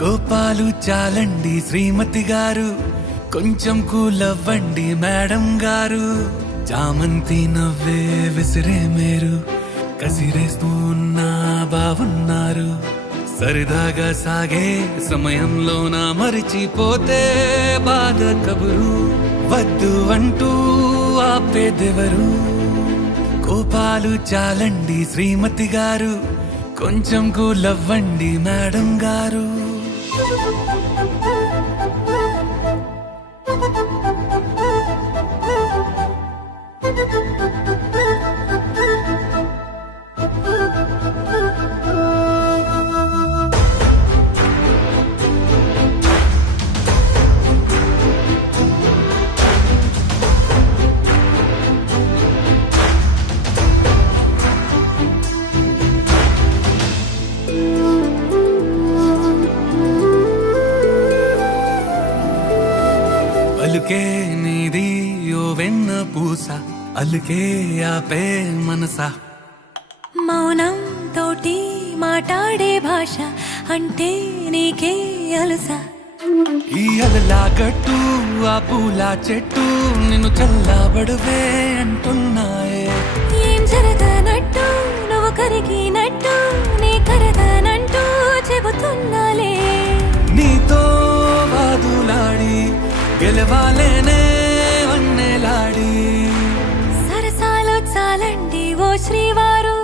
కోపాలు చాలండి శ్రీమతి గారు, కొంచెం కూలవ్వండి మేడం గారు. చామంతి నవ్వే విసిరే మేరు, కసిరేస్తూ ఉన్నా బాగున్నారు. సరదాగా సాగే సమయంలోన మరిచిపోతే బాధ కబురు, వద్దు అంటూ ఆపేదెవరు. కోపాలు చాలండి శ్రీమతి గారు, కొంచెం కూలవ్వండి మేడం గారు. అలుకే నీది ఓ వెన్న పూస, అలుకే ఆపే మనసా. మౌనం తోటి మాట్లాడే భాష అంటే నీకే అలుసా. ఈ అలలా గట్టు ఆ పూల చెట్టు నిన్ను చల్లబడువే అంటున్నాయే. ఏం జరగనట్టు నువ్వు కరిగినట్టు నీ కరగనంటూ చెబుతున్నాలే. నీతో వాదులాడి గెలవాలేనే వన్నెలాడి. సరసాలు చాలండి ఓ శ్రీవారు,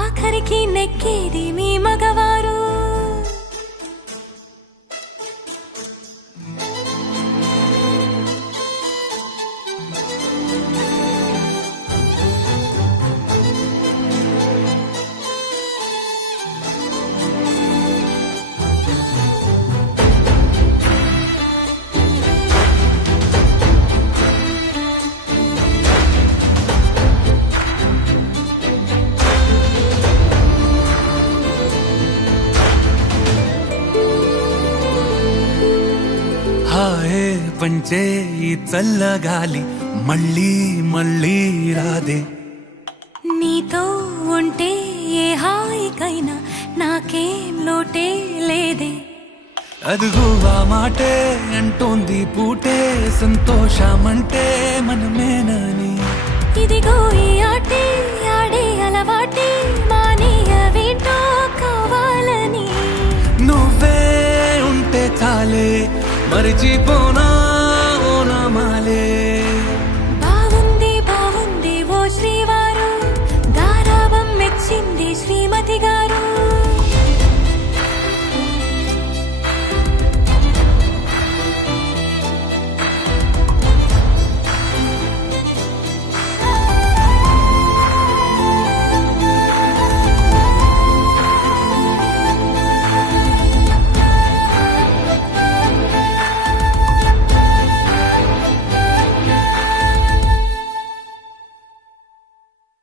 ఆఖరికి నెక్కేది మీ మగవారు. హాయే పంచే ఈ చల్లగాలి మళ్ళీ మళ్ళీ రాదే. నీతో ఉంటే ఏ హాయికైనా నాకేం లోటే లేదే. అదుగు ఆ మాటే అంటోంది పూటే, సంతోషమంటే మనమేనని. ఇదిగో ఈ ఆటే ఆడే అలవాటే మానేయవేంటో కావాలని. నువ్వే ఉంటే చాలే మరిచిపోనా